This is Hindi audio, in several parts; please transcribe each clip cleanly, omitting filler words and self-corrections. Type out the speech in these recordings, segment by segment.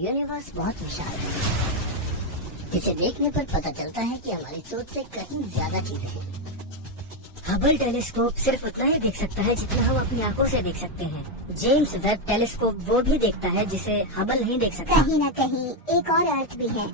यूनिवर्स बहुत विशाल है। इसे देखने पर पता चलता है कि हमारी सोच से कहीं ज्यादा चीजें हैं। हबल टेलीस्कोप सिर्फ उतना ही देख सकता है जितना हम अपनी आंखों से देख सकते हैं। जेम्स वेब टेलीस्कोप वो भी देखता है जिसे हबल नहीं देख सकता। कहीं न कहीं एक और अर्थ भी है।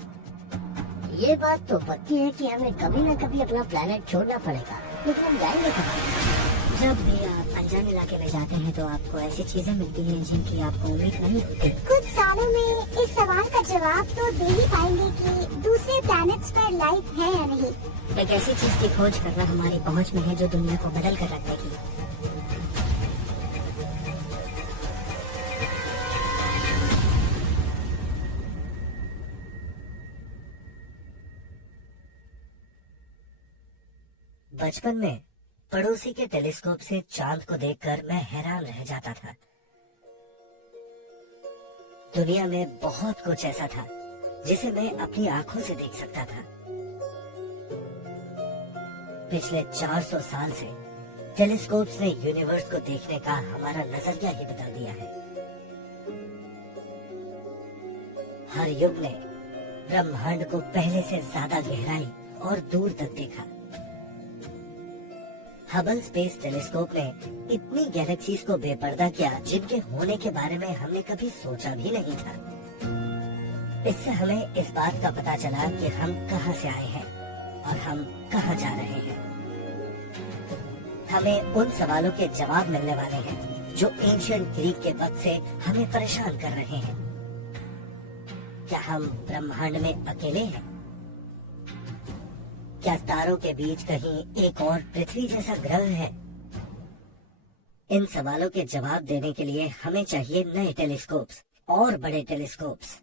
ये बात तो पक्की है कि हमें कभी न कभी अपना प्लेनेट छोड़ना पड़ेगा, लेकिन हम जाएंगे कहाँ? जब भी आप अनजान इलाके में जाते हैं तो आपको ऐसी चीजें मिलती हैं जिनकी आपको उम्मीद नहीं होती। कुछ सालों में इस सवाल का जवाब तो दे ही पाएंगे कि दूसरे प्लैनेट्स पर लाइफ है या नहीं। एक ऐसी चीज की खोज करना हमारी पहुंच में है जो दुनिया को बदल कर रख देगी। बचपन में पड़ोसी के टेलीस्कोप से चांद को देखकर मैं हैरान रह जाता था। दुनिया में बहुत कुछ ऐसा था जिसे मैं अपनी आंखों से देख सकता था। पिछले 400 साल से टेलीस्कोप्स ने यूनिवर्स को देखने का हमारा नजरिया ही बदल दिया है। हर युग ने ब्रह्मांड को पहले से ज्यादा गहराई और दूर तक देखा। हबल स्पेस टेलीस्कोप ने इतनी गैलेक्सीज को बेपर्दा किया जिनके होने के बारे में हमने कभी सोचा भी नहीं था। इससे हमें इस बात का पता चला कि हम कहां से आए हैं और हम कहां जा रहे हैं। हमें उन सवालों के जवाब मिलने वाले हैं जो एंशिएंट ग्रीक के वक्त से हमें परेशान कर रहे हैं। क्या हम ब्रह्मांड में अकेले हैं? क्या तारों के बीच कहीं एक और पृथ्वी जैसा ग्रह है? इन सवालों के जवाब देने के लिए हमें चाहिए नए टेलीस्कोप्स और बड़े टेलीस्कोप्स।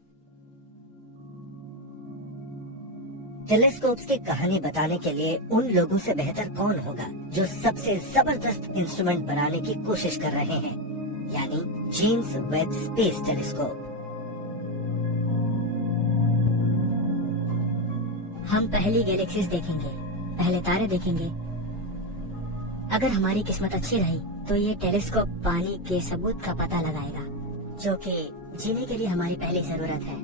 टेलीस्कोप्स की कहानी बताने के लिए उन लोगों से बेहतर कौन होगा जो सबसे जबरदस्त इंस्ट्रूमेंट बनाने की कोशिश कर रहे हैं, यानी जेम्स वेब स्पेस टेलीस्कोप। हम पहली गैलेक्सीज देखेंगे, पहले तारे देखेंगे। अगर हमारी किस्मत अच्छी रही तो ये टेलीस्कोप पानी के सबूत का पता लगाएगा, जो कि जीने के लिए हमारी पहली जरूरत है।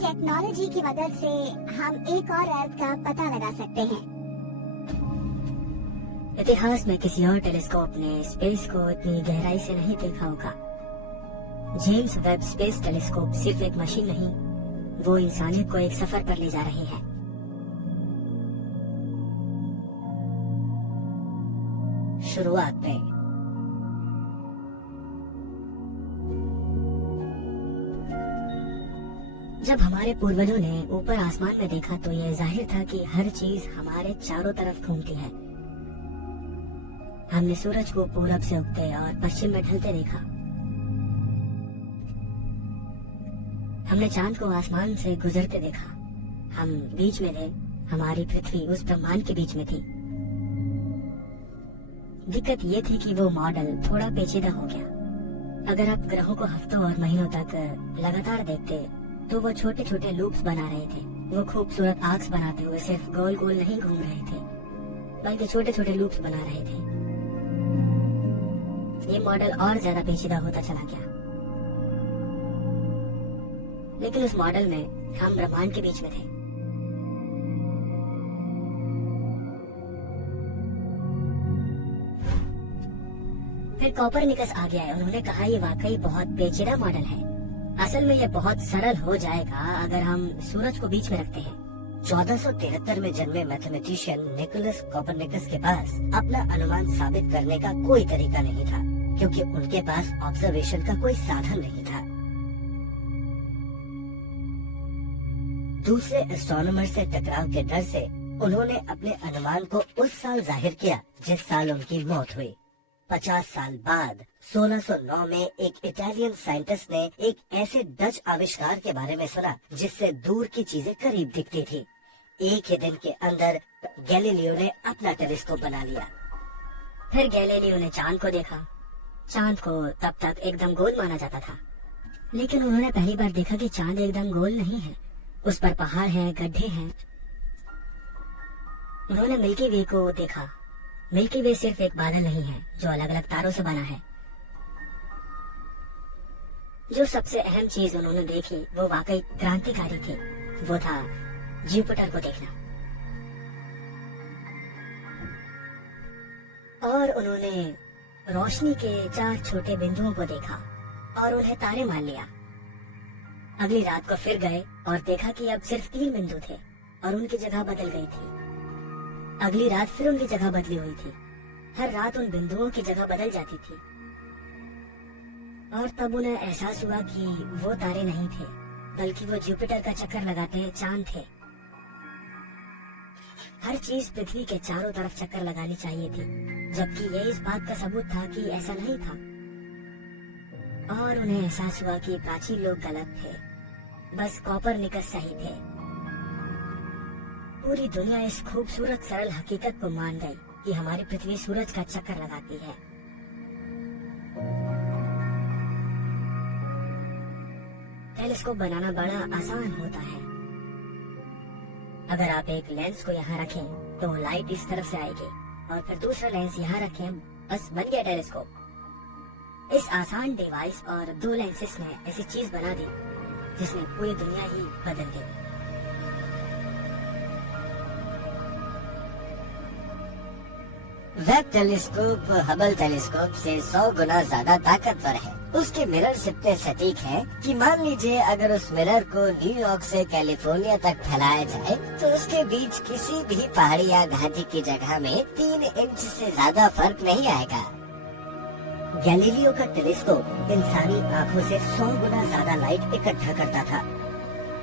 टेक्नोलॉजी की मदद से हम एक और अर्थ का पता लगा सकते हैं। इतिहास में किसी और टेलीस्कोप ने स्पेस को इतनी गहराई से नहीं देखा होगा। जेम्स वेब स्पेस टेलीस्कोप सिर्फ एक मशीन नहीं, वो इंसानियत को एक सफर पर ले जा रही है। शुरुआत में जब हमारे पूर्वजों ने ऊपर आसमान में देखा तो यह जाहिर था कि हर चीज हमारे चारों तरफ घूमती है। हमने सूरज को पूरब से उगते और पश्चिम में ढलते देखा। हमने चांद को आसमान से गुजरते देखा। हम बीच में थे, हमारी पृथ्वी उस ब्रह्मांड के बीच में थी। दिक्कत ये थी कि वो मॉडल थोड़ा पेचीदा हो गया। अगर आप ग्रहों को हफ्तों और महीनों तक लगातार देखते तो वो छोटे छोटे लूप्स बना रहे थे। वो खूबसूरत आर्क्स बनाते हुए सिर्फ गोल गोल नहीं घूम रहे थे, बल्कि छोटे छोटे लूप्स बना रहे थे। ये मॉडल और ज्यादा पेचीदा होता चला गया। लेकिन उस मॉडल में हम ब्रह्मांड के बीच में थे। फिर कोपरनिकस आ गया है। उन्होंने कहा ये वाकई बहुत पेचीदा मॉडल है। असल में ये बहुत सरल हो जाएगा अगर हम सूरज को बीच में रखते हैं। 1473 में जन्मे मैथमेटिशियन निकोलस कोपरनिकस के पास अपना अनुमान साबित करने का कोई तरीका नहीं था, क्योंकि उनके पास ऑब्जर्वेशन का कोई साधन नहीं था। दूसरे एस्ट्रोनॉमर से टकराव के डर से उन्होंने अपने अनुमान को उस साल जाहिर किया जिस साल उनकी मौत हुई। 50 साल बाद 1609 में एक इटालियन साइंटिस्ट ने एक ऐसे डच आविष्कार के बारे में सुना जिससे दूर की चीजें करीब दिखती थी। एक ही दिन के अंदर गैलीलियो ने अपना टेलीस्कोप बना लिया। फिर गैलीलियो ने चांद को देखा। चांद को तब तक एकदम गोल माना जाता था, लेकिन उन्होंने पहली बार देखा कि चांद एकदम गोल नहीं है, उस पर पहाड़ हैं, गड्ढे हैं। उन्होंने मिल्की वे को देखा। मिल्की वे सिर्फ एक बादल नहीं है जो अलग अलग तारों से बना है। जो सबसे अहम चीज उन्होंने देखी वो वाकई क्रांतिकारी थी। वो था जुपिटर को देखना। और उन्होंने रोशनी के 4 छोटे बिंदुओं को देखा और उन्हें तारे मान लिया। अगली रात को फिर गए और देखा कि अब सिर्फ 3 बिंदु थे और उनकी जगह बदल गई थी। अगली रात फिर उनकी जगह बदली हुई थी। हर रात उन बिंदुओं की जगह बदल जाती थी और तब उन्हें एहसास हुआ कि वो तारे नहीं थे, बल्कि वो जुपिटर का चक्कर लगाते चांद थे। हर चीज पृथ्वी के चारों तरफ चक्कर लगानी चाहिए थी, जबकि ये इस बात का सबूत था कि ऐसा नहीं था। और उन्हें एहसास हुआ कि प्राचीन लोग गलत थे, बस कोपरनिकस सही थे। पूरी दुनिया इस खूबसूरत सरल हकीकत को मान गई कि हमारी पृथ्वी सूरज का चक्कर लगाती है। टेलीस्कोप बनाना बड़ा आसान होता है। अगर आप एक लेंस को यहाँ रखें तो लाइट इस तरफ से आएगी और फिर दूसरा लेंस यहाँ रखें, बस बन गया टेलीस्कोप। इस आसान डिवाइस और 2 लेंसेस ने ऐसी चीज बना दी जिसने पूरी दुनिया ही बदल दी। वेब टेलीस्कोप हबल टेलीस्कोप से 100 गुना ज्यादा ताकतवर है। उसके मिरर्स इतने सटीक हैं कि मान लीजिए अगर उस मिरर को न्यूयॉर्क से कैलिफोर्निया तक फैलाया जाए तो उसके बीच किसी भी पहाड़ी या घाटी की जगह में 3 इंच से ज्यादा फर्क नहीं आएगा। गैलीलियो का टेलीस्कोप इंसानी आँखों से 100 गुना ज्यादा लाइट इकट्ठा करता था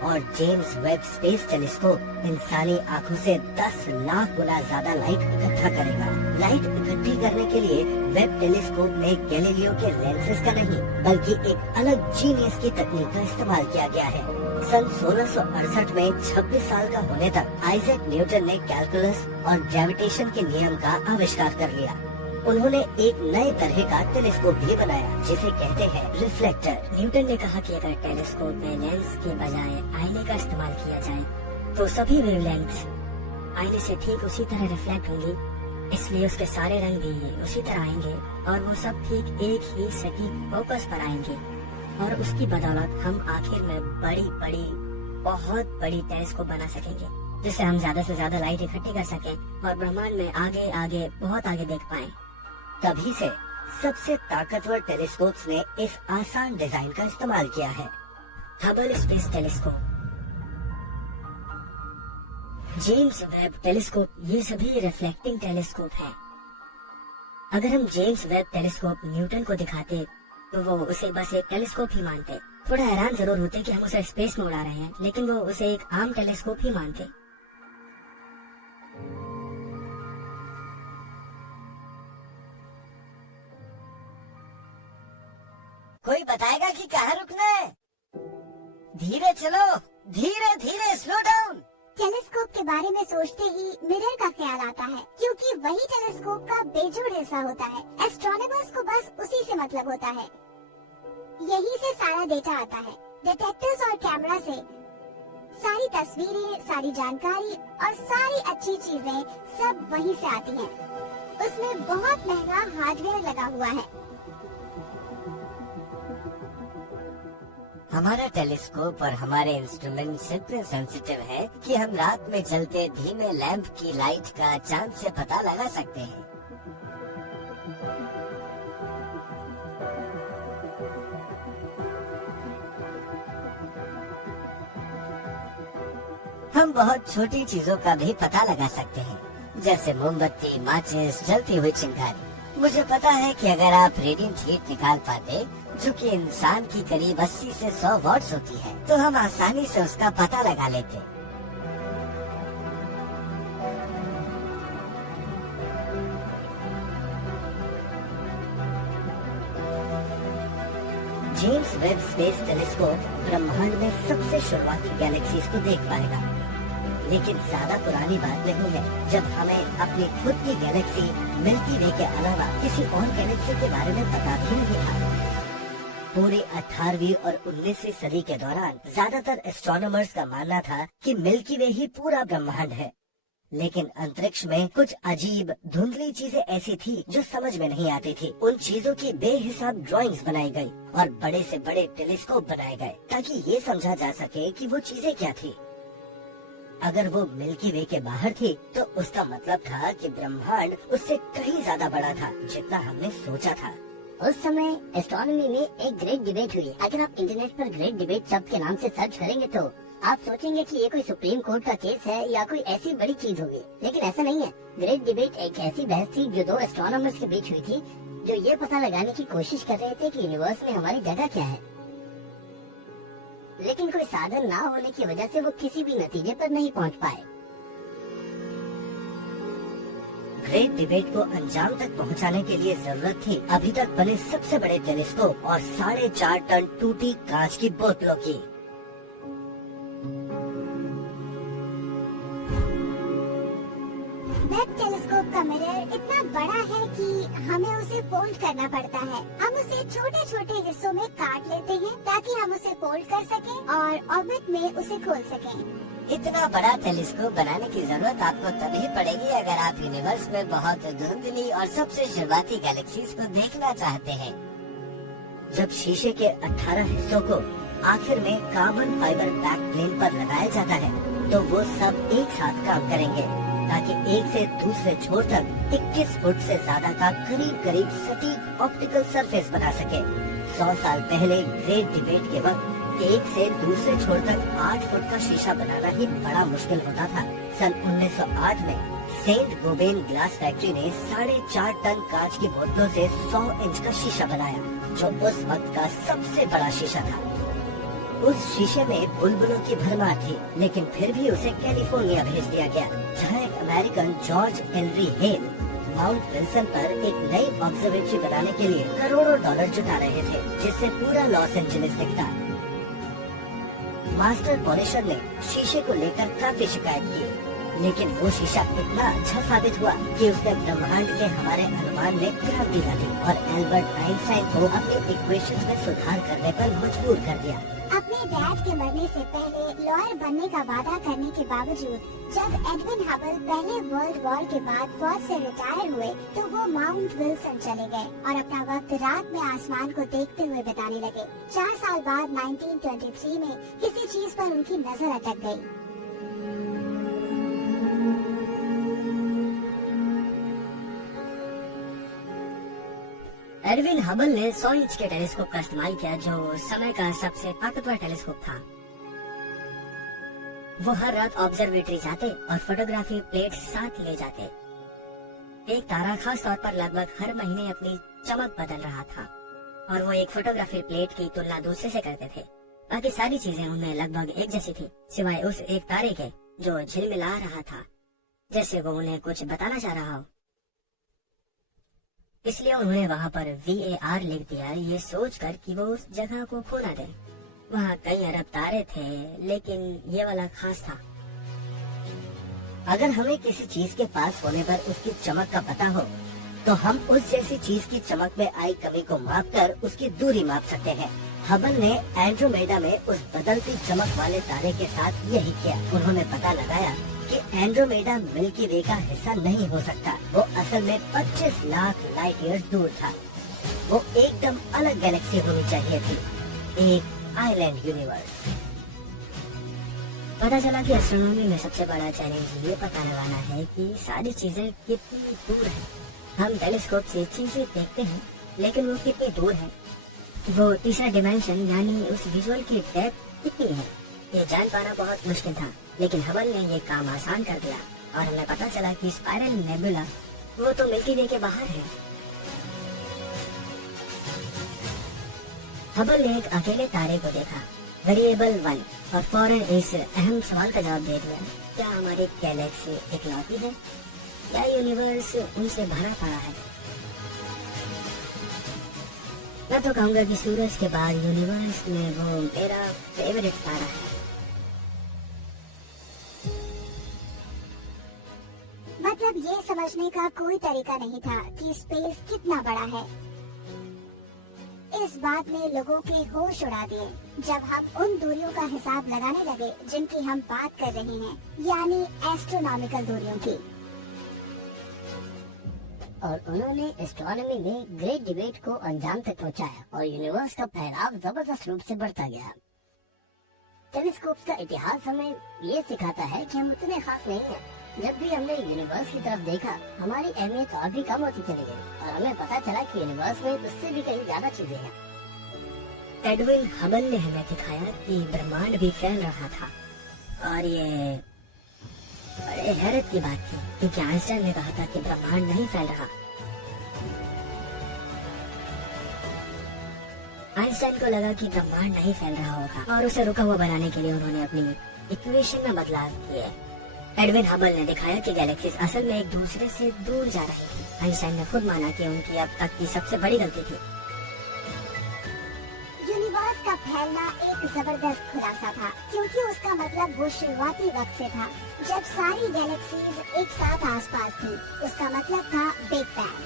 और जेम्स वेब स्पेस टेलीस्कोप इंसानी आँखों से 10 लाख गुना ज्यादा लाइट इकट्ठा करेगा। लाइट इकट्ठी करने के लिए वेब टेलीस्कोप में गैलीलियो के लेंसेज का नहीं, बल्कि एक अलग जीनियस की तकनीक का इस्तेमाल किया गया है। सन 1668 में 26 साल का होने तक आइजैक न्यूटन ने कैलकुलस और ग्रेविटेशन के नियम का आविष्कार कर लिया। उन्होंने एक नए तरह का टेलीस्कोप भी बनाया जिसे कहते हैं रिफ्लेक्टर। न्यूटन ने कहा कि अगर टेलीस्कोप में लेंस के बजाय आईने का इस्तेमाल किया जाए तो सभी वेवलेंथ्स आईने से ठीक उसी तरह रिफ्लेक्ट होंगी, इसलिए उसके सारे रंग भी उसी तरह आएंगे और वो सब ठीक एक ही सटीक फोकस पर आएंगे और उसकी बदौलत हम आखिर में बड़ी बहुत बड़ी टेलीस्कोप बना सकेंगे, जिससे हम ज्यादा से ज्यादा लाइट इकट्ठी कर सकें और ब्रह्मांड में आगे बहुत आगे देख पाएं। तभी से सबसे ताकतवर टेलीस्कोप्स ने इस आसान डिजाइन का इस्तेमाल किया है। Hubble space telescope, James Webb telescope, ये सभी रिफ्लेक्टिंग टेलीस्कोप हैं। अगर हम जेम्स वेब टेलीस्कोप न्यूटन को दिखाते तो वो उसे बस एक टेलीस्कोप ही मानते। थोड़ा हैरान जरूर होते कि हम उसे स्पेस में उड़ा रहे हैं, लेकिन वो उसे एक आम टेलीस्कोप ही मानते। कोई बताएगा कि कहाँ रुकना है? धीरे चलो, धीरे स्लो डाउन। टेलीस्कोप के बारे में सोचते ही मिरर का ख्याल आता है, क्योंकि वही टेलीस्कोप का बेजोड़ हिस्सा होता है। एस्ट्रोनॉमर्स को बस उसी से मतलब होता है। यही से सारा डेटा आता है। डिटेक्टर्स और कैमरा से सारी तस्वीरें, सारी जानकारी और सारी अच्छी चीजें सब वहीं से आती हैं। उसमें बहुत महंगा हार्डवेयर लगा हुआ है। हमारा टेलीस्कोप और हमारे इंस्ट्रूमेंट्स इतने सेंसिटिव हैं कि हम रात में चलते धीमे लैंप की लाइट का चांद से पता लगा सकते हैं। हम बहुत छोटी चीजों का भी पता लगा सकते हैं, जैसे मोमबत्ती, माचिस, जलती हुई चिंगारी। मुझे पता है कि अगर आप रेडिएंट हीट निकाल पाते, जो कि इंसान की करीब 80 से 100 वॉट्स होती है, तो हम आसानी से उसका पता लगा लेते। जेम्स वेब स्पेस टेलीस्कोप ब्रह्मांड में सबसे शुरुआती गैलेक्सीज को देख पाएगा, लेकिन ज्यादा पुरानी बात नहीं है जब हमें अपनी खुद की गैलेक्सी मिल्की वे के अलावा किसी और गैलेक्सी के बारे में पता भी नहीं था। पूरी 18वीं और 19वीं सदी के दौरान ज्यादातर एस्ट्रोनॉमर्स का मानना था कि मिल्की वे ही पूरा ब्रह्मांड है। लेकिन अंतरिक्ष में कुछ अजीब धुंधली चीजें ऐसी थी जो समझ में नहीं आती थी। उन चीजों की बेहिसाब ड्राइंग्स बनाई गई और बड़े से बड़े टेलीस्कोप बनाए गए ताकि ये समझा जा सके कि वो चीजें क्या थी। अगर वो मिल्की वे के बाहर थी तो उसका मतलब था कि ब्रह्मांड उससे कहीं ज्यादा बड़ा था जितना हमने सोचा था। उस समय एस्ट्रोनॉमी में एक ग्रेट डिबेट हुई। अगर आप इंटरनेट पर ग्रेट डिबेट शब्द के नाम से सर्च करेंगे तो आप सोचेंगे कि ये कोई सुप्रीम कोर्ट का केस है या कोई ऐसी बड़ी चीज होगी, लेकिन ऐसा नहीं है। ग्रेट डिबेट एक ऐसी बहस थी जो दो एस्ट्रोनॉमर्स के बीच हुई थी जो ये पता लगाने की कोशिश कर रहे थे कि यूनिवर्स में हमारी जगह क्या है, लेकिन कोई साधन ना होने की वजह से वो किसी भी नतीजे पर नहीं पहुंच पाए। ग्रेट डिबेट को अंजाम तक पहुंचाने के लिए जरूरत थी अभी तक बने सबसे बड़े टेलीस्कोप और 4.5 टन टूटी कांच की बोतलों की। वेब टेलीस्कोप का मिरर इतना बड़ा है कि हमें उसे फोल्ड करना पड़ता है। हम उसे छोटे छोटे हिस्सों में काट लेते हैं ताकि हम उसे फोल्ड कर सकें और ऑर्बिट में उसे खोल सकें। इतना बड़ा टेलीस्कोप बनाने की जरूरत आपको तभी पड़ेगी अगर आप यूनिवर्स में बहुत धुंधली और सबसे शुरुआती गैलेक्सीज को देखना चाहते हैं। जब शीशे के 18 हिस्सों को आखिर में कार्बन फाइबर बैकप्लेन पर लगाया जाता है तो वो सब एक साथ काम करेंगे ताकि एक से दूसरे छोर तक 21 फुट से ज्यादा का करीब करीब सटीक ऑप्टिकल सरफेस बना सके। 100 साल पहले ग्रेट डिबेट के वक्त एक से दूसरे छोर तक 8 फुट का शीशा बनाना ही बड़ा मुश्किल होता था। सन 1908 में सेंट गोबेन ग्लास फैक्ट्री ने 4.5 टन कांच की बोतलों से 100 इंच का शीशा बनाया जो उस वक्त का सबसे बड़ा शीशा था। उस शीशे में बुलबुलों की भरमार थी, लेकिन फिर भी उसे कैलिफोर्निया भेज दिया गया जहां एक American George Henry hello mount Wilson पर एक नई ऑब्जर्वेटरी बनाने के लिए करोड़ों डॉलर जुटा रहे थे जिससे पूरा लॉस एंजलिस दिखता। मास्टर पॉलिशर ने शीशे को लेकर काफी शिकायत की, लेकिन वो शीशा इतना अच्छा साबित हुआ कि उसने ब्रह्मांड के हमारे अनुमान में क्रांति ला दी और एल्बर्ट आइंस्टाइन को अपने इक्वेशंस में सुधार करने पर मजबूर कर दिया। अपने डैड के मरने से पहले लॉयर बनने का वादा करने के बावजूद जब एडविन हबल पहले वर्ल्ड वॉर के बाद फौज से रिटायर हुए तो वो माउंट विल्सन चले गए और अपना वक्त रात में आसमान को देखते हुए बिताने लगे। 4 साल बाद 1923 में किसी चीज पर उनकी नजर अटक गई। एडविन हबल ने 100 इंच के टेलीस्कोप का इस्तेमाल किया जो समय का सबसे ताकतवर टेलीस्कोप था। वो हर रात ऑब्जर्वेटरी जाते और फोटोग्राफी प्लेट्स साथ ले जाते। एक तारा खास तौर पर लगभग हर महीने अपनी चमक बदल रहा था और वो एक फोटोग्राफी प्लेट की तुलना दूसरे से करते थे। बाकी सारी चीजें उनमें लगभग एक जैसी थी सिवाय उस एक तारे के जो झिलमिला रहा था जैसे वो उन्हें कुछ बताना चाह रहा हो। इसलिए उन्होंने वहाँ पर VAR लिख दिया ये सोचकर कि वो उस जगह को खो ना दे। वहाँ कई अरब तारे थे लेकिन ये वाला खास था। अगर हमें किसी चीज के पास होने पर उसकी चमक का पता हो तो हम उस जैसी चीज की चमक में आई कमी को मापकर उसकी दूरी माप सकते हैं। हबल ने एंड्रोमेडा में उस बदलती चमक वाले तारे के साथ यही किया। उन्होंने पता लगाया कि एंड्रोमेडा मिल्की वे का हिस्सा नहीं हो सकता। वो असल में 25 लाख लाइट ईयर्स दूर था। वो एकदम अलग गैलेक्सी होनी चाहिए थी, एक आइलैंड यूनिवर्स। पता चला कि एस्ट्रोनॉमी में सबसे बड़ा चैलेंज ये पता लगाना है कि सारी चीजें कितनी दूर हैं। हम टेलीस्कोप से चीजें देखते हैं लेकिन वो कितनी दूर है। वो तीसरा डिमेंशन यानी उस विजुअल की डेप्थ कितनी है ये जान पाना बहुत मुश्किल था, लेकिन हबल ने ये काम आसान कर दिया और हमें पता चला कि स्पाइरल नेबुला वो तो मिल्की वे के बाहर है। हबल ने एक अकेले तारे को देखा, वेरिएबल 1, और फौरन इस अहम सवाल का जवाब दे दिया, क्या हमारी गैलेक्सी इकलौती है या यूनिवर्स उनसे भरा पड़ा है? मैं तो कहूँगा कि सूरज के बाद यूनिवर्स में वो मेरा फेवरेट तारा है। मतलब ये समझने का कोई तरीका नहीं था कि स्पेस कितना बड़ा है। इस बात ने लोगों के होश उड़ा दिए जब हम उन दूरियों का हिसाब लगाने लगे जिनकी हम बात कर रहे हैं, यानी एस्ट्रोनॉमिकल दूरियों की। और उन्होंने एस्ट्रोनॉमी में ग्रेट डिबेट को अंजाम तक पहुंचाया और यूनिवर्स का फैलाव जबरदस्त रूप से बढ़ता गया। टेलीस्कोप का इतिहास हमें ये सिखाता है कि हम उतने खास नहीं हैं। जब भी हमने यूनिवर्स की तरफ देखा, हमारी अहमियत और भी कम होती चली गई और हमें पता चला कि यूनिवर्स में उससे भी कई ज्यादा चीजें हैं। एडविन हबल ने हमें दिखाया कि ब्रह्मांड भी फैल रहा था और ये बड़े हैरत की बात थी, क्योंकि आइंस्टाइन ने कहा था कि ब्रह्मांड नहीं फैल रहा। आइंस्टाइन को लगा कि ब्रह्मांड नहीं फैल रहा होगा और उसे रुका हुआ बनाने के लिए उन्होंने अपनी इक्वेशन में बदलाव किए। एडविन हबल ने दिखाया कि गैलेक्सीज असल में एक दूसरे से दूर जा रही थी। आइंस्टाइन ने खुद माना कि उनकी अब तक की सबसे बड़ी गलती थी। यूनिवर्स का फैलना एक जबरदस्त खुलासा था, क्योंकि उसका मतलब वो शुरुआती वक्त से था जब सारी गैलेक्सीज एक साथ आसपास थी। उसका मतलब था बिग बैंग।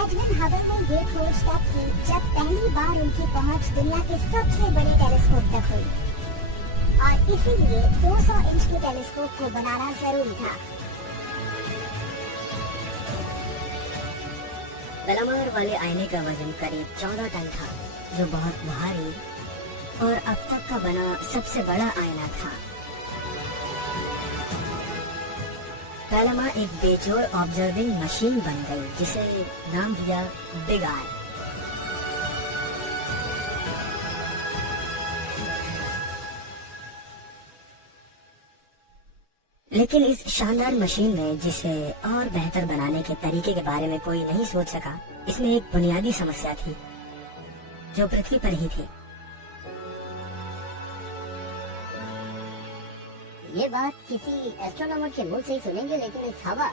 एडविन हबल ने ये खोज तब की जब पहली बार उनकी पहुंच दुनिया के सबसे बड़े टेलीस्कोप तक हुई, और इसीलिए 200 इंच के टेलीस्कोप को बनाना जरूरी था। पैलामार वाले आईने का वजन करीब 14 टन था, जो बहुत भारी और अब तक का बना सबसे बड़ा आईना था। पैलामा एक बेजोड़ ऑब्जर्विंग मशीन बन गई, जिसे नाम दिया बिग आई। लेकिन इस शानदार मशीन में, जिसे और बेहतर बनाने के तरीके के बारे में कोई नहीं सोच सका, इसमें एक बुनियादी समस्या थी जो पृथ्वी पर ही थी। ये बात किसी एस्ट्रोनॉमर के मुंह से ही सुनेंगे, लेकिन इस हवा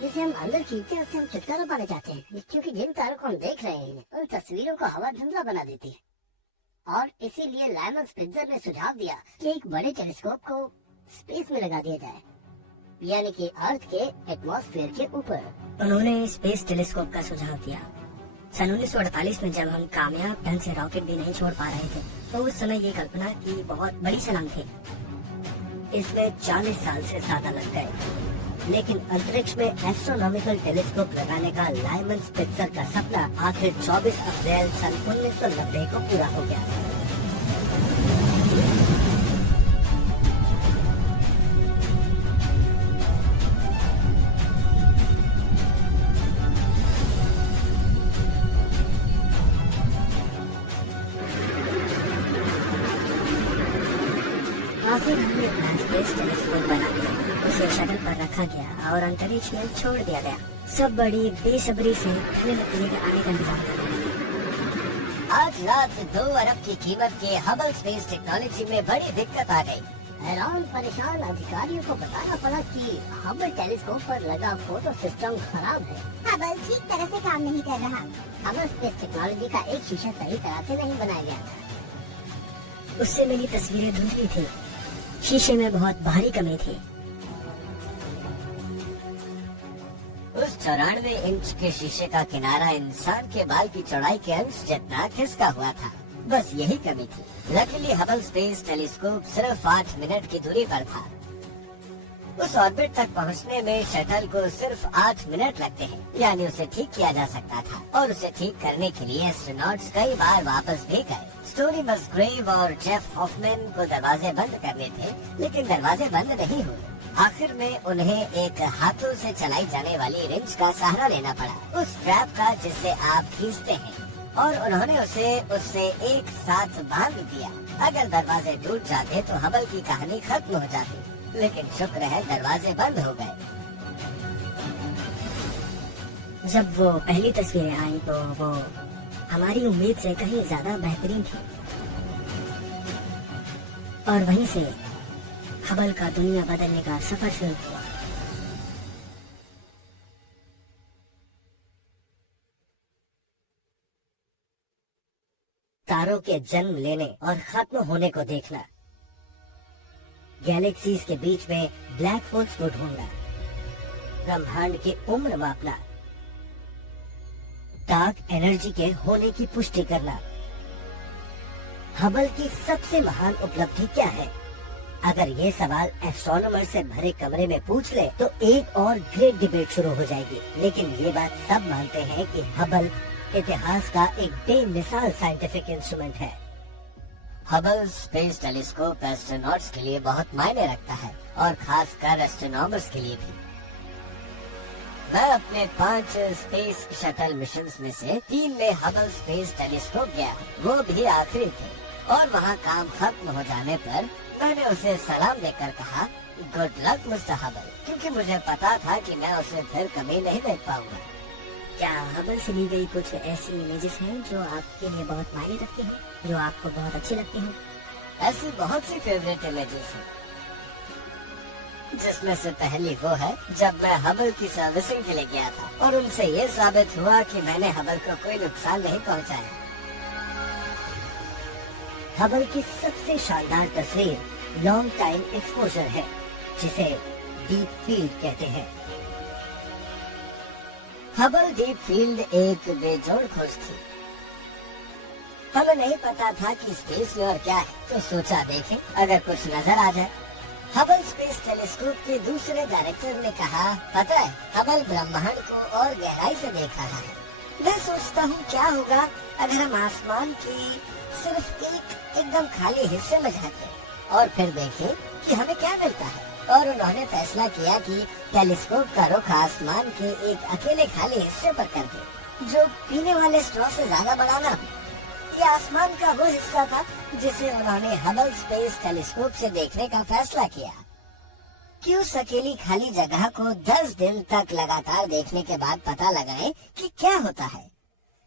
जिसे हम अंदर खींचते हैं उससे हम छुटकारा पाना चाहते हैं, क्योंकि जिन तारों को हम देख रहे हैं उन तस्वीरों को हवा धुंधला बना देती है। और इसीलिए लायमन स्पिट्जर ने सुझाव दिया कि एक बड़े टेलीस्कोप को स्पेस में लगा दिया जाए, यानी कि अर्थ के एटमॉस्फेयर के ऊपर। उन्होंने स्पेस टेलीस्कोप का सुझाव दिया। सन 1948 में जब हम कामयाब ढंग से रॉकेट भी नहीं छोड़ पा रहे थे, तो उस समय ये कल्पना की बहुत बड़ी छलांग थी। इसमें 40 साल से ज्यादा लग गए, लेकिन अंतरिक्ष में एस्ट्रोनॉमिकल टेलीस्कोप लगाने का लायमन स्पिट्जर का सपना आखिर 24 अप्रैल सन 1990 को पूरा हो गया। आखिर हमने अपना स्पेस टेलीस्कोप बना लिया, उसे शटल पर रखा गया और अंतरिक्ष में छोड़ दिया गया। सब बड़ी बेसब्री से फिल्म के आने का इंतजार कर रहे थे। आज रात 2 अरब की कीमत के हबल स्पेस टेक्नोलॉजी में बड़ी दिक्कत आ गई। हैरान परेशान अधिकारियों को बताना पड़ा कि हबल टेलीस्कोप पर लगा फोटो सिस्टम खराब है। हबल ठीक तरह से काम नहीं कर रहा। हबल स्पेस टेक्नोलॉजी का एक शीशा सही तरह से नहीं बनाया गया था। उससे मेरी तस्वीरें धुंधली थी। शीशे में बहुत भारी कमी थी। उस 94 इंच के शीशे का किनारा इंसान के बाल की चौड़ाई के अंश जितना खिसका हुआ था। बस यही कमी थी। लकीली हबल स्पेस टेलीस्कोप सिर्फ 8 मिनट की दूरी पर था। उस ऑर्बिट तक पहुंचने में शटल को सिर्फ 8 मिनट लगते हैं, यानी उसे ठीक किया जा सकता था। और उसे ठीक करने के लिए एस्ट्रोनॉट्स कई बार वापस भी गए। स्टोरी मसग्रेव और जेफ हॉफमैन को दरवाजे बंद करने थे, लेकिन दरवाजे बंद नहीं हुए। आखिर में उन्हें एक हाथों से चलाई जाने वाली रिंच का सहारा लेना पड़ा, उस ट्रैप का जिसे आप खींचते हैं, और उन्होंने उसे उससे एक साथ बांध दिया। अगर दरवाजे टूट जाते तो हबल की कहानी खत्म हो जाती, लेकिन शुक्र है दरवाजे बंद हो गए। जब वो पहली तस्वीरें आई तो वो हमारी उम्मीद से कहीं ज्यादा बेहतरीन थी। और वहीं से हबल का दुनिया बदलने का सफर शुरू हुआ। तारों के जन्म लेने और खत्म होने को देखना, गैलेक्सीज के बीच में ब्लैक होल्स को ढूंढना, ब्रह्मांड की उम्र मापना, डार्क एनर्जी के होने की पुष्टि करना। हबल की सबसे महान उपलब्धि क्या है? अगर ये सवाल एस्ट्रोनॉमर से भरे कमरे में पूछ ले तो एक और ग्रेट डिबेट शुरू हो जाएगी। लेकिन ये बात सब मानते हैं कि हबल इतिहास का एक बेमिसाल साइंटिफिक इंस्ट्रूमेंट है। हबल स्पेस टेलीस्कोप एस्ट्रोनॉट्स के लिए बहुत मायने रखता है और खासकर एस्ट्रोनॉमर्स के लिए भी। मैं अपने 5 स्पेस शटल मिशंस में से 3 में हबल स्पेस टेलीस्कोप गया, वो भी आखिरी थे। और वहाँ काम खत्म हो जाने पर मैंने उसे सलाम देकर कहा, गुड लक मिस्टर हबल, क्योंकि मुझे पता था कि मैं उसे फिर कभी नहीं देख पाऊंगा। क्या हबल से ली गई कुछ ऐसी इमेजेस हैं जो आपके लिए बहुत मायने रखती हैं, जो आपको बहुत अच्छी लगती हैं? ऐसी बहुत सी फेवरेट इमेजेस हैं, जिसमें से पहली वो है जब मैं हबल की सर्विसिंग के लिए गया था और उनसे ये साबित हुआ कि मैंने हबल को कोई नुकसान नहीं पहुंचाया। हबल की सबसे शानदार तस्वीर लॉन्ग टाइम एक्सपोजर है, जिसे डीप फील्ड कहते हैं। हबल डीप फील्ड एक बेजोड़ खोज थी। हमें नहीं पता था कि स्पेस में और क्या है, तो सोचा देखें अगर कुछ नजर आ जाए। हबल स्पेस टेलीस्कोप के दूसरे डायरेक्टर ने कहा, पता है हबल ब्रह्मांड को और गहराई से देख रहा है। मैं सोचता हूँ क्या होगा अगर हम आसमान की सिर्फ एकदम खाली हिस्से में जाते और फिर देखें कि हमें क्या मिलता है। और उन्होंने फैसला किया कि टेलीस्कोप का रुख आसमान के एक अकेले खाली हिस्से पर कर दे, जो पीने वाले स्ट्रॉ से ज्यादा बड़ा ना हो। ये आसमान का वो हिस्सा था जिसे उन्होंने हबल स्पेस टेलीस्कोप से देखने का फैसला किया। कि उस अकेली खाली जगह को 10 दिन तक लगातार देखने के बाद पता लगाए कि क्या होता है।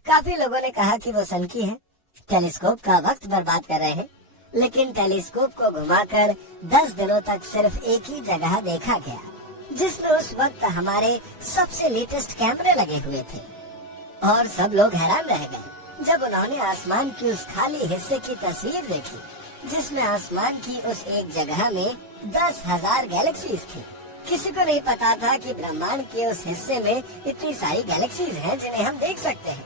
काफी लोगों ने कहा कि वो सनकी है, टेलीस्कोप का वक्त बर्बाद कर रहे हैं, लेकिन टेलीस्कोप को घुमाकर 10 दिनों तक सिर्फ एक ही जगह देखा गया, जिसमें उस वक्त हमारे सबसे लेटेस्ट कैमरे लगे हुए थे। और सब लोग हैरान रह गए जब उन्होंने आसमान की उस खाली हिस्से की तस्वीर देखी, जिसमें आसमान की उस एक जगह में 10,000 गैलेक्सीज थी। किसी को नहीं पता था कि ब्रह्मांड के उस हिस्से में इतनी सारी गैलेक्सीज हैं जिन्हें हम देख सकते हैं।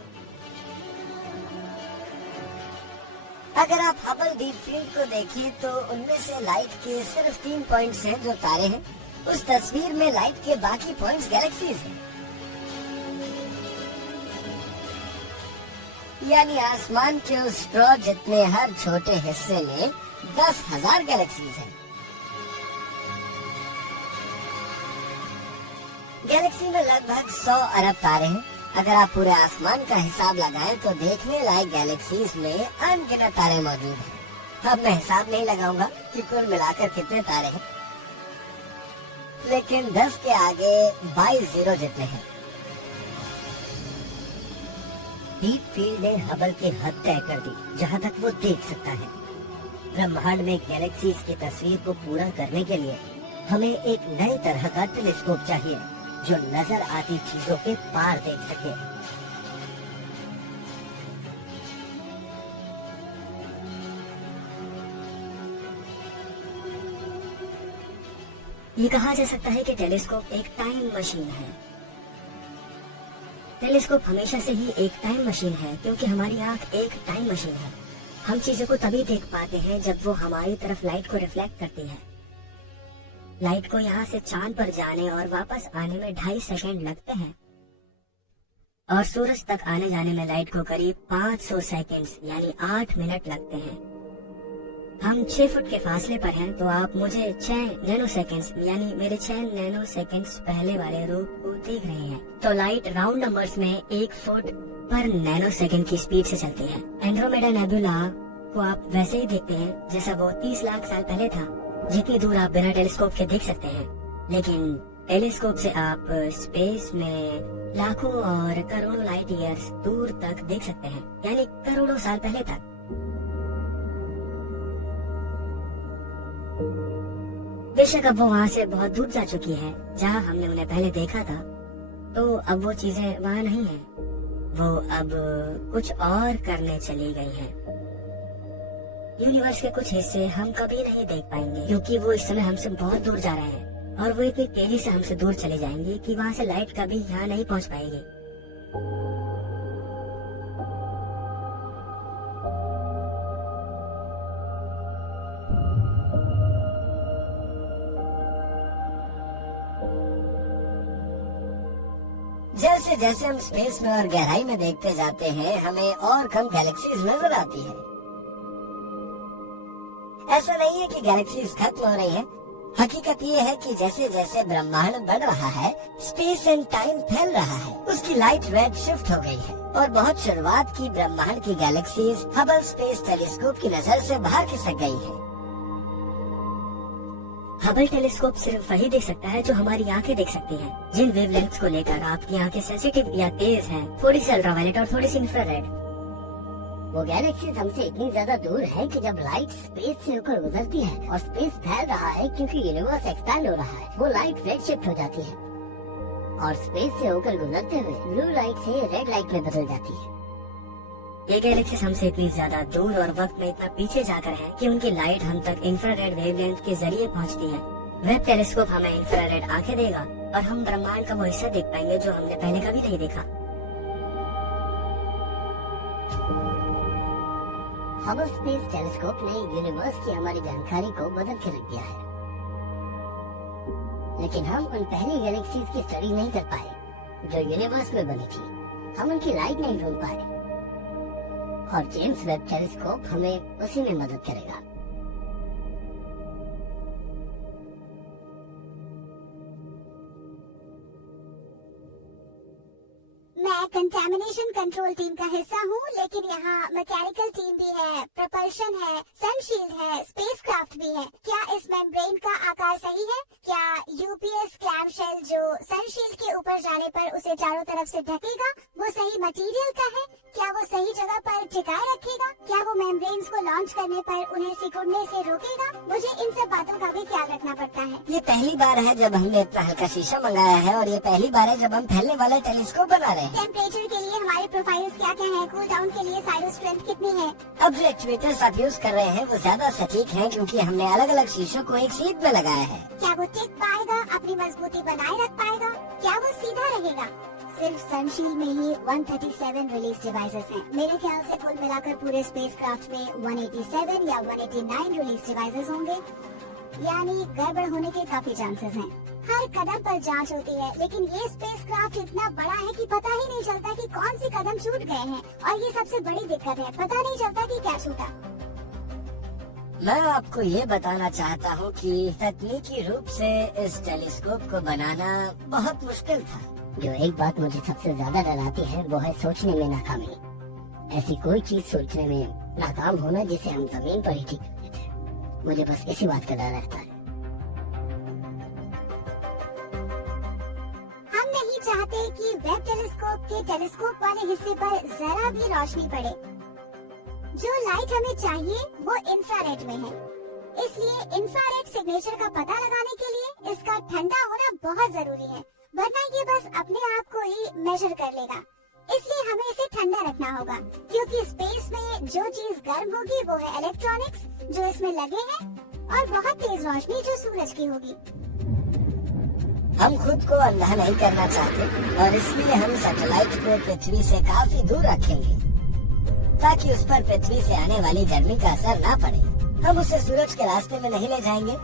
अगर आप हबल डीप फील्ड को देखें तो उनमें से लाइट के सिर्फ 3 पॉइंट्स हैं जो तारे हैं। उस तस्वीर में लाइट के बाकी पॉइंट्स गैलेक्सीज हैं। यानी आसमान के उस स्ट्रॉ जितने हर छोटे हिस्से में 10,000 गैलेक्सीज हैं। गैलेक्सी में लगभग 100 अरब तारे हैं। अगर आप पूरे आसमान का हिसाब लगाएं तो देखने लायक गैलेक्सीज में अनगिनत तारे मौजूद हैं। अब मैं हिसाब नहीं लगाऊंगा कि कुल मिलाकर कितने तारे हैं, लेकिन 10 के आगे 22 जीरो जितने हैं। डीप फील्ड ने हबल की हद तय कर दी जहां तक वो देख सकता है। ब्रह्मांड में गैलेक्सीज की तस्वीर को पूरा करने के लिए हमें एक नए तरह का टेलीस्कोप चाहिए जो नजर आती चीजों के पार देख सके। ये कहा जा सकता है कि टेलीस्कोप एक टाइम मशीन है। टेलीस्कोप हमेशा से ही एक टाइम मशीन है, क्योंकि हमारी आंख एक टाइम मशीन है। हम चीजों को तभी देख पाते हैं जब वो हमारी तरफ लाइट को रिफ्लेक्ट करती है। लाइट को यहाँ से चांद पर जाने और वापस आने में 2.5 सेकंड लगते हैं, और सूरज तक आने जाने में लाइट को करीब 500 सेकंड्स यानी 8 मिनट लगते हैं। हम 6 फुट के फासले पर हैं, तो आप मुझे 6 नैनो सेकंड्स यानी मेरे 6 नैनो सेकंड्स पहले वाले रूप को देख रहे हैं। तो लाइट राउंड नंबर्स में 1 फुट पर नैनो सेकंड की स्पीड से चलती है। एंड्रोमेडा नेबुला को आप वैसे ही देखते हैं जैसा वो 30 लाख साल पहले था, जितनी दूर आप बिना टेलीस्कोप के देख सकते हैं। लेकिन टेलीस्कोप से आप स्पेस में लाखों और करोड़ों लाइट ईयर्स दूर तक देख सकते हैं, यानी करोड़ों साल पहले तक। बेशक अब वो वहाँ से बहुत दूर जा चुकी है जहाँ हमने उन्हें पहले देखा था, तो अब वो चीजें वहाँ नहीं है। वो अब कुछ और करने चली गई हैं। यूनिवर्स के कुछ हिस्से हम कभी नहीं देख पाएंगे, क्योंकि वो इस समय हमसे बहुत दूर जा रहे हैं, और वो इतनी तेजी से हमसे दूर चले जाएंगे कि वहाँ से लाइट कभी यहाँ नहीं पहुँच पाएगी। जैसे जैसे हम स्पेस में और गहराई में देखते जाते हैं, हमें और कम गैलेक्सीज नजर आती है। ऐसा नहीं है कि गैलेक्सीज खत्म हो रही हैं। हकीकत ये है कि जैसे जैसे ब्रह्मांड बढ़ रहा है, स्पेस एंड टाइम फैल रहा है, उसकी लाइट रेट शिफ्ट हो गई है और बहुत शुरुआत की ब्रह्मांड की गैलेक्सीज हबल स्पेस टेलीस्कोप की नजर से बाहर खिसक गई है। हबल टेलीस्कोप सिर्फ वही देख सकता है जो हमारी आंखें देख सकती हैं। जिन वेवलेंथ्स को लेकर आपकी आंखें सेंसिटिव या तेज हैं, थोड़ी सी अल्ट्रावायलेट और थोड़ी सी इंफ्रारेड। वो गैलेक्सीज हमसे इतनी ज्यादा दूर है कि जब लाइट स्पेस से होकर गुजरती है और स्पेस फैल रहा है क्योंकि यूनिवर्स एक्सपैंड हो रहा है, वो लाइट रेड शिफ्ट हो जाती है और स्पेस से होकर गुजरते हुए ब्लू लाइट से रेड लाइट में बदल जाती है। ये गैलेक्सीज हमसे इतनी ज्यादा दूर और वक्त में इतना पीछे जाकर है कि उनकी लाइट हम तक इंफ्रारेड वेवलेंथ के जरिए पहुंचती है। वेब टेलीस्कोप हमें इंफ्रारेड आंखें देगा और हम ब्रह्मांड का वो हिस्सा देख पाएंगे जो हमने पहले कभी नहीं देखा। हबल स्पेस टेलीस्कोप ने यूनिवर्स की हमारी जानकारी को बदल के रख दिया है, लेकिन हम उन पहली गैलेक्सीज की स्टडी नहीं कर पाए जो यूनिवर्स में बनी थी। हम उनकी लाइट नहीं ढूंढ पाए और जेम्स वेब टेलीस्कोप हमें उसी में मदद करेगा। मैं कंटेमिनेशन कंट्रोल टीम का हिस्सा हूँ, लेकिन यहाँ मैकेनिकल टीम भी है, प्रपल्शन है, सनशील्ड है, स्पेसक्राफ्ट भी है। क्या इस मेम्ब्रेन का आकार सही है? क्या यूपीएस क्लैमशेल जो सनशील्ड के ऊपर जाने पर उसे चारों तरफ से ढकेगा, वो सही मटेरियल का है? क्या वो सही जगह पर टिकाए रखेगा? क्या वो मेम्ब्रेन्स को लॉन्च करने पर उन्हें सिकुड़ने से रोकेगा? मुझे इन सब बातों का भी ख्याल रखना पड़ता है। ये पहली बार है जब हमने इतना हल्का शीशा मंगाया है और ये पहली बार है जब हम फैलने वाला टेलीस्कोप बना रहे हैं। टेम्परेचर के लिए हमारे प्रोफाइल्स क्या क्या है? कूल डाउन के लिए साइरो स्ट्रेंथ कितनी है? अब जो एक्चुएटर्स आप यूज कर रहे हैं वो ज्यादा सटीक हैं क्योंकि हमने अलग अलग शीशों को एक सीट में लगाया है। क्या वो टिक पाएगा? अपनी मजबूती बनाए रख पाएगा? क्या वो सीधा रहेगा? सिर्फ सनशील्ड में ही 137 रिलीज डिवाइसेस हैं। मेरे ख्याल से कुल मिलाकर पूरे स्पेसक्राफ्ट में 187 या 189 रिलीज डिवाइसेस होंगे, यानी गड़बड़ होने के काफी चांसेस हैं। हर कदम पर जांच होती है, लेकिन ये स्पेसक्राफ्ट इतना बड़ा है कि पता ही नहीं चलता कि कौन सी कदम छूट गए हैं, और ये सबसे बड़ी दिक्कत है, पता नहीं चलता कि क्या छूटा। मैं आपको ये बताना चाहता हूँ कि तकनीकी रूप से इस टेलीस्कोप को बनाना बहुत मुश्किल था। जो एक बात मुझे सबसे ज्यादा डराती है वो है सोचने में नाकामी। ऐसी कोई चीज सोचने में नाकाम होना जिसे हम जमीन पर ही ठीक करते थे। मुझे बस इसी बात का डर रहता है। हम नहीं चाहते कि वेब टेलीस्कोप के टेलीस्कोप वाले हिस्से पर जरा भी रोशनी पड़े। जो लाइट हमें चाहिए वो इंफ्रारेड में है, इसलिए इंफ्रारेड सिग्नेचर का पता लगाने के लिए इसका ठंडा होना बहुत जरूरी है, वरना ये बस अपने आप को ही मेजर कर लेगा। इसलिए हमें इसे ठंडा रखना होगा, क्योंकि स्पेस में जो चीज गर्म होगी वो है इलेक्ट्रॉनिक्स जो इसमें लगे हैं, और बहुत तेज रोशनी जो सूरज की होगी। हम खुद को अंधा नहीं करना चाहते और इसलिए हम सैटेलाइट को पृथ्वी से काफी दूर रखेंगे ताकि उस पर पृथ्वी से आने वाली गर्मी का असर ना पड़े। हम उसे सूरज के रास्ते में नहीं ले जाएंगे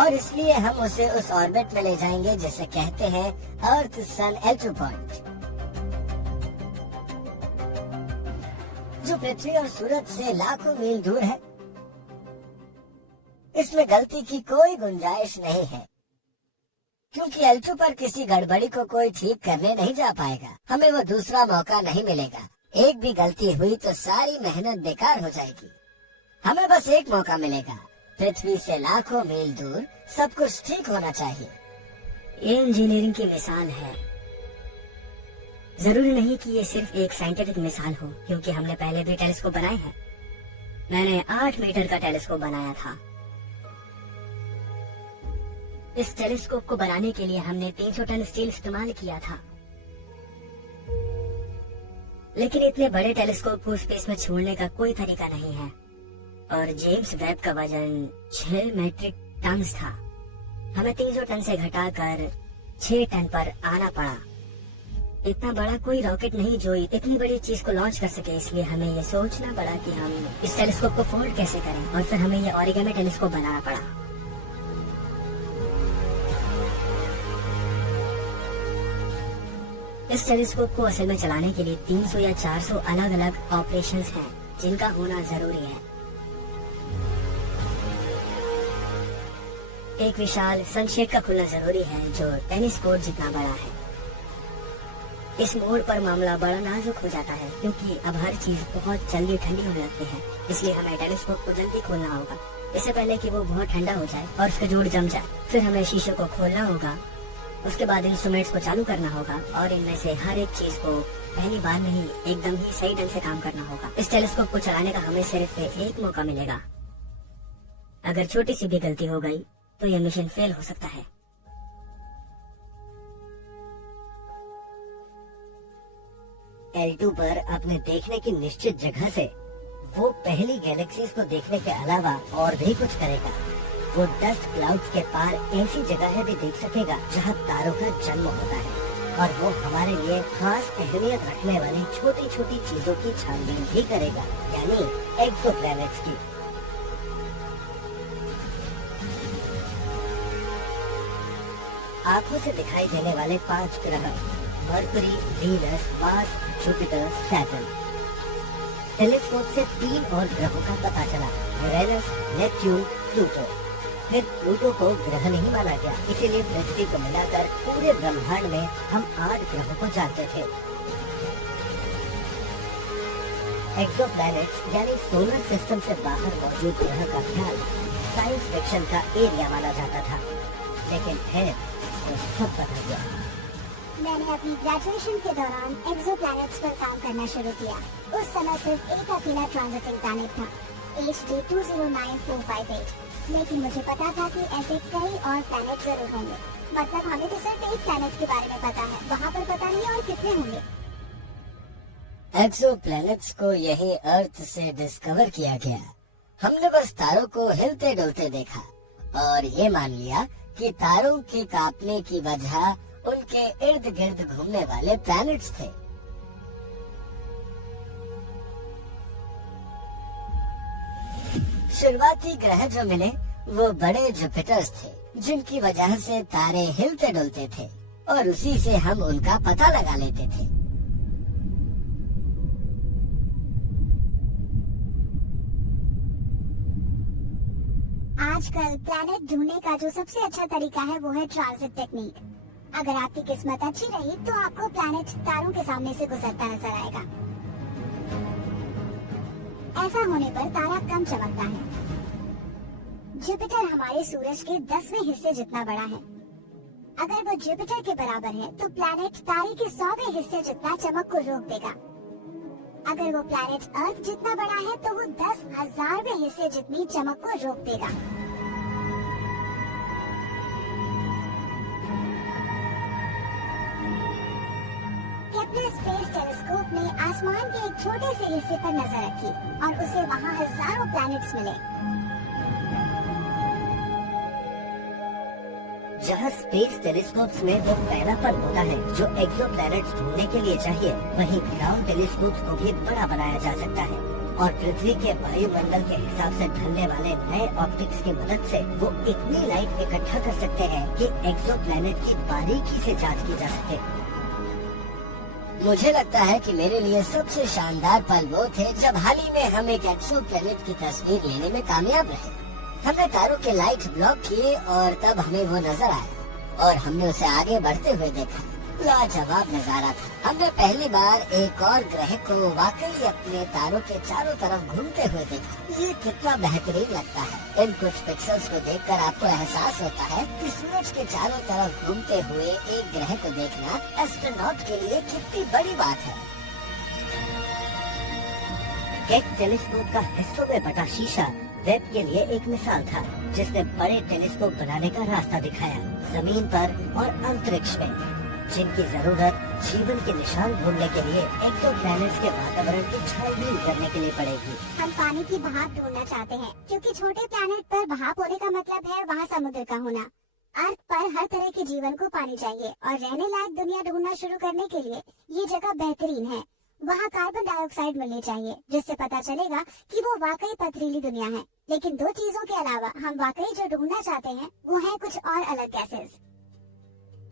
और इसलिए हम उसे उस ऑर्बिट में ले जाएंगे जिसे कहते हैं अर्थ सन एल्टो पॉइंट, जो पृथ्वी और सूरज से लाखों मील दूर है। इसमें गलती की कोई गुंजाइश नहीं है, क्योंकि एल्टो पर किसी गड़बड़ी को कोई ठीक करने नहीं जा पाएगा। हमें वो दूसरा मौका नहीं मिलेगा। एक भी गलती हुई तो सारी मेहनत बेकार हो जाएगी। हमें बस एक मौका मिलेगा। पृथ्वी से लाखों मील दूर सब कुछ ठीक होना चाहिए। ये इंजीनियरिंग की मिसाल है। जरूरी नहीं कि ये सिर्फ एक साइंटिफिक मिसाल हो, क्योंकि हमने पहले भी टेलीस्कोप बनाए हैं। मैंने 8 मीटर का टेलीस्कोप बनाया था। इस टेलीस्कोप को बनाने के लिए हमने 300 टन स्टील इस्तेमाल किया था, लेकिन इतने बड़े टेलीस्कोप को स्पेस में छोड़ने का कोई तरीका नहीं है। और जेम्स वेब का वजन 6 मीट्रिक टन था। हमें 300 टन से घटाकर 6 टन पर आना पड़ा। इतना बड़ा कोई रॉकेट नहीं जो इतनी बड़ी चीज को लॉन्च कर सके, इसलिए हमें ये सोचना पड़ा कि हम इस टेलीस्कोप को फोल्ड कैसे करें, और फिर हमें ये ओरिगामी टेलीस्कोप बनाना पड़ा। इस टेलीस्कोप को असल में चलाने के लिए 300 या 400 अलग अलग ऑपरेशंस हैं जिनका होना जरूरी है। एक विशाल सनशेड का खुलना जरूरी है जो टेनिस कोर्ट जितना बड़ा है। इस मोड़ पर मामला बड़ा नाजुक हो जाता है क्योंकि अब हर चीज बहुत जल्दी ठंडी होने लगती है, इसलिए हमें टेलीस्कोप को जल्दी खोलना होगा इससे पहले कि वो बहुत ठंडा हो जाए और उसका जोड़ जम जाए। फिर हमें शीशों को खोलना होगा, उसके बाद इंस्ट्रूमेंट्स को चालू करना होगा और इनमें से हर एक चीज को पहली बार नहीं एकदम ही सही ढंग से काम करना होगा। इस टेलीस्कोप को चलाने का हमें सिर्फ एक मौका मिलेगा। अगर छोटी सी भी गलती हो गई तो यह मिशन फेल हो सकता है। L2 पर अपने देखने की निश्चित जगह से वो पहली गैलेक्सीज को देखने के अलावा और भी कुछ करेगा। वो डस्ट क्लाउड्स के पार ऐसी जगहें भी देख सकेगा जहाँ तारों का जन्म होता है, और वो हमारे लिए खास अहमियत रखने वाली छोटी छोटी चीजों की छानबीन भी करेगा, यानी एक्सोप्लैनेट्स की। आंखों से दिखाई देने वाले 5 ग्रह mercury, Venus, Mars, Jupiter, Saturn. Telescope से 3 और ग्रहों का पता चला, यूरेनस, नेपच्यून, प्लूटो। फिर प्लूटो को ग्रह नहीं माना गया, इसीलिए पृथ्वी को मिलाकर पूरे ब्रह्मांड में हम 8 ग्रहों को जानते थे। एक्सोप्लैनेट्स यानी सोलर सिस्टम से बाहर मौजूद ग्रह का ख्याल साइंस फिक्शन का एरिया माना जाता था, लेकिन फिर तो सब बदल गया। मैंने अपनी ग्रेजुएशन के दौरान एक्सोप्लैनेट्स पर काम करना शुरू किया। उस समय सिर्फ एक अकेला ट्रांजिटिंग प्लैनेट था, HD 209458, लेकिन मुझे पता था कि ऐसे कई और प्लैनेट जरूर होंगे। मतलब हमें तो सिर्फ एक प्लैनेट के बारे में पता है, वहाँ पर पता नहीं और कितने होंगे। एक्सोप्लैनेट्स को यही अर्थ से डिस्कवर किया गया। हमने बस तारों को हिलते डुलते देखा और ये मान लिया कि तारों के कांपने की वजह उनके इर्द गिर्द घूमने वाले प्लैनेट्स थे। शुरुआती ग्रह जो मिले वो बड़े जुपिटर्स थे, जिनकी वजह से तारे हिलते डुलते थे और उसी से हम उनका पता लगा लेते थे। आजकल प्लैनेट ढूंढने का जो सबसे अच्छा तरीका है वो है ट्रांजिट टेक्निक। अगर आपकी किस्मत अच्छी रही तो आपको प्लैनेट तारों के सामने से गुजरता नजर आएगा। ऐसा होने पर तारा कम चमकता है। जुपिटर हमारे सूरज के 10वें हिस्से जितना बड़ा है। अगर वो जुपिटर के बराबर है तो प्लैनेट तारे के 100वें हिस्से जितना चमक को रोक देगा। अगर वो प्लैनेट अर्थ जितना बड़ा है तो वो 10,000वें हिस्से जितनी चमक को रोक देगा। केपलर स्पेस टेलीस्कोप ने आसमान के एक छोटे से हिस्से पर नजर रखी और उसे वहाँ हजारों प्लैनेट्स मिले। जहाँ स्पेस टेलीस्कोप्स में वो पहलापन होता है जो एक्सोप्लैनेट्स ढूंढने के लिए चाहिए, वहीं ग्राउंड टेलीस्कोप्स को भी बड़ा बनाया जा सकता है और पृथ्वी के वायुमंडल के हिसाब से ढलने वाले नए ऑप्टिक्स की मदद से वो इतनी लाइट इकट्ठा कर सकते हैं कि एक्सोप्लैनेट की बारीकी से जांच की जा सके। मुझे लगता है कि मेरे लिए सबसे शानदार पल वो थे जब हाल ही में हम एक एक्सोप्लैनेट की तस्वीर लेने में कामयाब रहे। हमने तारों के लाइट ब्लॉक किए और तब हमें वो नजर आया और हमने उसे आगे बढ़ते हुए देखा। लाजवाब नजारा था। हमने पहली बार एक और ग्रह को वाकई अपने तारों के चारों तरफ घूमते हुए देखा। ये कितना बेहतरीन लगता है। इन कुछ पिक्सेल्स को देखकर आपको एहसास होता है कि सूरज के चारों तरफ घूमते हुए एक ग्रह को देखना एस्ट्रोनॉट के लिए कितनी बड़ी बात है। केक टेलीस्कोप का हिस्सों में बटा शीशा वेब के लिए एक मिसाल था, जिसने बड़े टेलीस्कोप बनाने का रास्ता दिखाया। जमीन पर और अंतरिक्ष में जिनकी जरूरत जीवन के निशान ढूंढने के लिए एक्सोप्लैनेट्स के वातावरण की छानबीन करने के लिए पड़ेगी। हम पानी की भाप ढूंढना चाहते हैं, क्योंकि छोटे प्लैनेट पर भाप होने का मतलब है वहाँ समुद्र का होना। अर्थ पर हर तरह के जीवन को पानी चाहिए और रहने लायक दुनिया ढूंढना शुरू करने के लिए ये जगह बेहतरीन है। वहाँ कार्बन डाइऑक्साइड मिलनी चाहिए जिससे पता चलेगा कि वो वाकई पथरीली दुनिया है। लेकिन दो चीजों के अलावा हम वाकई जो ढूंढना चाहते हैं वो है कुछ और अलग गैसेस।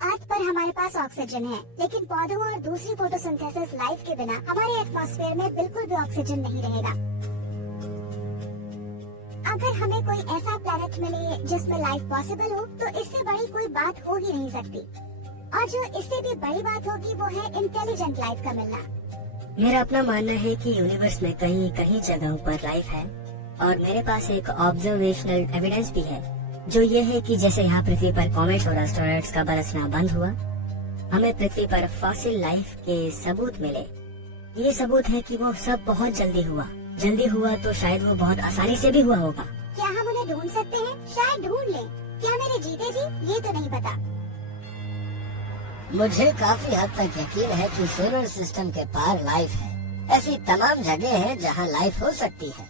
अर्थ पर हमारे पास ऑक्सीजन है, लेकिन पौधों और दूसरी फोटोसिंथेसिस लाइफ के बिना हमारे एटमॉस्फेयर में बिल्कुल भी ऑक्सीजन नहीं रहेगा। अगर हमें कोई ऐसा प्लैनेट मिले जिसमें लाइफ पॉसिबल हो तो इससे बड़ी कोई बात हो ही नहीं सकती। और जो इससे भी बड़ी बात होगी वो है इंटेलिजेंट लाइफ का मिलना। मेरा अपना मानना है कि यूनिवर्स में कहीं कहीं जगहों पर लाइफ है और मेरे पास एक ऑब्जर्वेशनल एविडेंस भी है, जो ये है कि जैसे यहाँ पृथ्वी पर कॉमेट्स और एस्टेरॉइड्स का बरसना बंद हुआ, हमें पृथ्वी पर फॉसिल लाइफ के सबूत मिले। ये सबूत है कि वो सब बहुत जल्दी हुआ तो शायद वो बहुत आसानी से भी हुआ होगा। क्या हम उन्हें ढूंढ सकते हैं? शायद ढूंढ लें। क्या मेरे जीते जी? ये तो नहीं पता। मुझे काफी हद तक यकीन है कि सोलर सिस्टम के पार लाइफ है। ऐसी तमाम जगह हैं जहां लाइफ हो सकती है।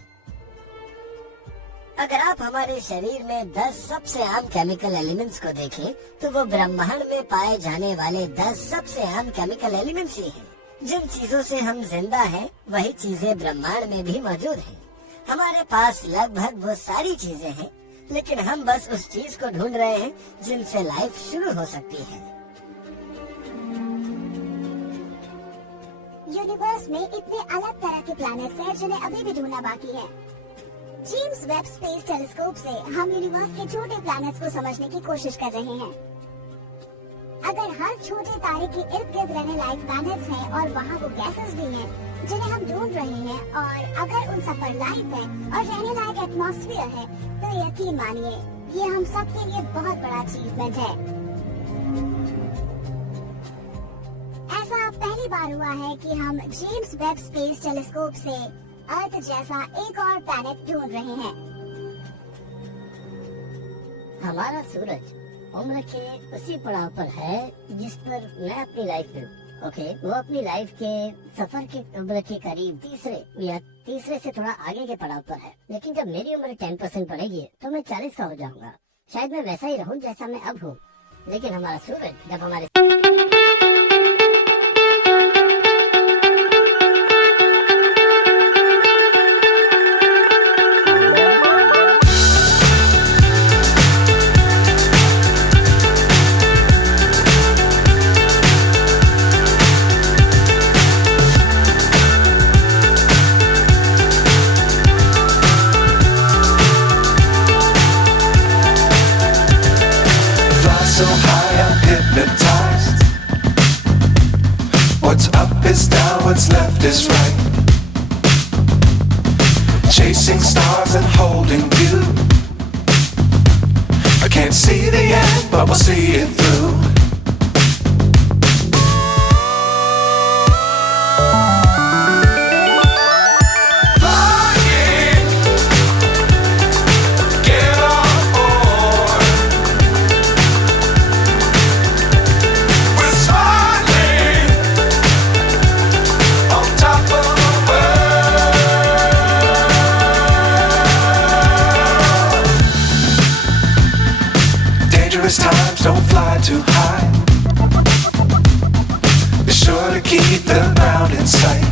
अगर आप हमारे शरीर में 10 सबसे आम केमिकल एलिमेंट्स को देखें, तो वो ब्रह्मांड में पाए जाने वाले 10 सबसे आम केमिकल एलिमेंट्स ही हैं। जिन चीजों से हम जिंदा हैं, वही चीजें ब्रह्मांड में भी मौजूद हैं। हमारे पास लगभग वो सारी चीजें हैं, लेकिन हम बस उस चीज को ढूंढ रहे हैं जिनसे लाइफ शुरू हो सकती है। यूनिवर्स में इतने अलग तरह के प्लैनेट्स हैं जिन्हें अभी भी ढूंढना बाकी है। जेम्स वेब स्पेस टेलीस्कोप से हम यूनिवर्स के छोटे प्लैनेट्स को समझने की कोशिश कर रहे हैं। अगर हर छोटे तारे के इर्द गिर्द रहने लायक प्लैनेट्स हैं और वहाँ वो गैसेस भी हैं जिन्हें हम ढूंढ रहे हैं, और अगर उन सब पर लाइफ है और रहने लायक एटमॉस्फेयर है, तो यकीन मानिए ये हम सब के लिए बहुत बड़ा अचीवमेंट है। ऐसा पहली बार हुआ है कि हम जेम्स वेब स्पेस टेलीस्कोप से अर्थ जैसा एक और प्लैनेट ढूंढ रहे हैं। हमारा सूरज उम्र के उसी पड़ाव पर है जिस पर मैं अपनी लाइफ में हूँ। ओके, वो अपनी लाइफ के सफर के उम्र के करीब तीसरे से थोड़ा आगे के पड़ाव पर है। लेकिन जब मेरी उम्र 10% बढ़ेगी तो मैं 40 का हो जाऊंगा। शायद मैं वैसा ही रहूँ जैसा मैं अब हूँ। लेकिन हमारा सूरज जब हमारे so high I'm hypnotized. What's up is down, what's left is right. Chasing stars and holding you. I can't see the end, but we'll see it through. Times don't fly too high. Be sure to keep the ground in sight.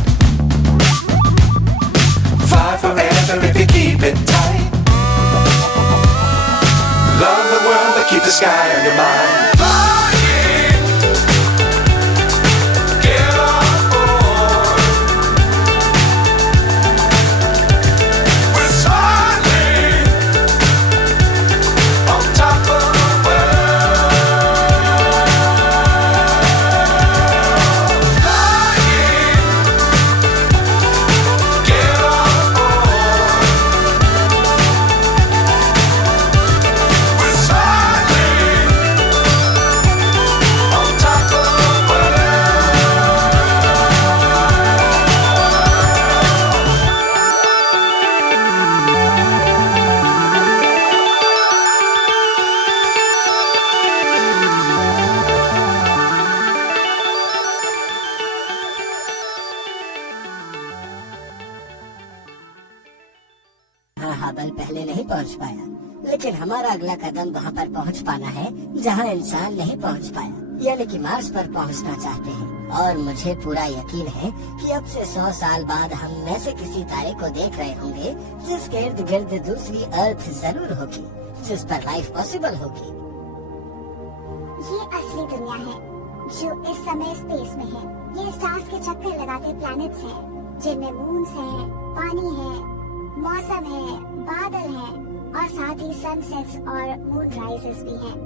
Fly forever if you keep it tight. Love the world but keep the sky on your mind. Hubble पहले नहीं पहुंच पाया, लेकिन हमारा अगला कदम वहाँ पर पहुँच पाना है जहाँ इंसान नहीं पहुँच पाया, यानी कि मार्स पर पहुँचना चाहते हैं। और मुझे पूरा यकीन है कि अब से 100 साल बाद हम में से किसी तारे को देख रहे होंगे जिसके इर्द गिर्द दूसरी अर्थ जरूर होगी, जिस पर लाइफ पॉसिबल होगी। ये असली दुनिया है जो इस समय स्पेस में है। ये स्टार्स के चक्कर लगाते प्लैनेट्स हैं, जिनमें मून्स हैं, पानी है, मौसम है, बादल हैं और साथ ही सनसेट्स और मून राइजेस भी हैं।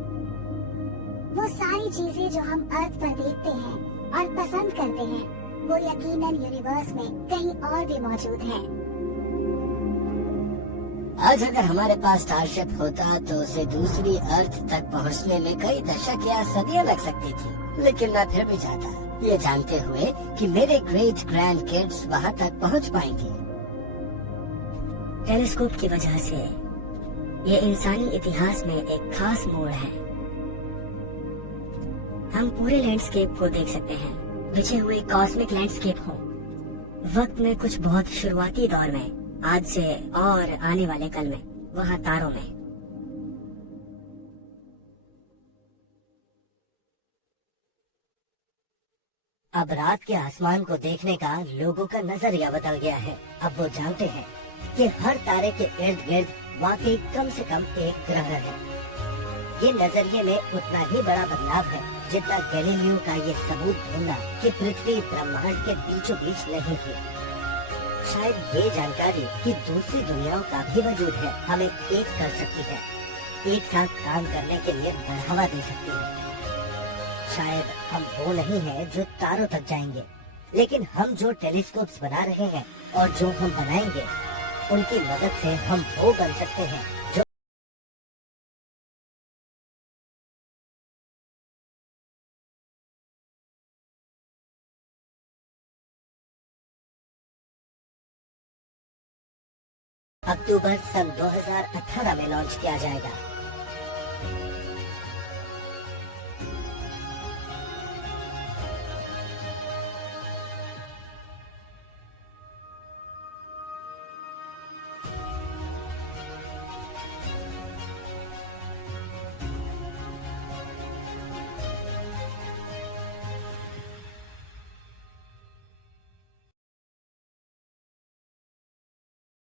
वो सारी चीजें जो हम अर्थ पर देखते हैं और पसंद करते हैं, वो यकीनन यूनिवर्स में कहीं और भी मौजूद हैं। आज अगर हमारे पास स्टारशिप होता तो उसे दूसरी अर्थ तक पहुंचने में कई दशक या सदियां लग सकती थी, लेकिन मैं फिर भी चाहता, ये जानते हुए कि मेरे ग्रेट ग्रैंड किड्स वहां तक पहुंच पाएंगे। टेलीस्कोप की वजह से ये इंसानी इतिहास में एक खास मोड़ है। हम पूरे लैंडस्केप को देख सकते हैं, बिछे हुए कॉस्मिक लैंडस्केप हो, वक्त में कुछ बहुत शुरुआती दौर में, आज से और आने वाले कल में, वहाँ तारों में। अब रात के आसमान को देखने का लोगों का नजरिया बदल गया है। अब वो जानते हैं कि हर तारे के इर्द गिर्द वाकई कम से कम एक ग्रह है। ये नजरिए में उतना ही बड़ा बदलाव है जितना गैलीलियो का ये सबूत ढूंढना कि पृथ्वी ब्रह्मांड के बीचों बीच नहीं थी। शायद ये जानकारी कि दूसरी दुनियाओं का भी वजूद है हमें एक कर सकती है, एक साथ काम करने के लिए बढ़ावा दे सकती है। शायद हम वो नहीं है जो तारों तक जाएंगे, लेकिन हम जो टेलीस्कोप्स बना रहे हैं और जो हम बनाएंगे, उनकी मदद से हम वो बन सकते हैं जो अक्टूबर सन 2018 में लॉन्च किया जाएगा।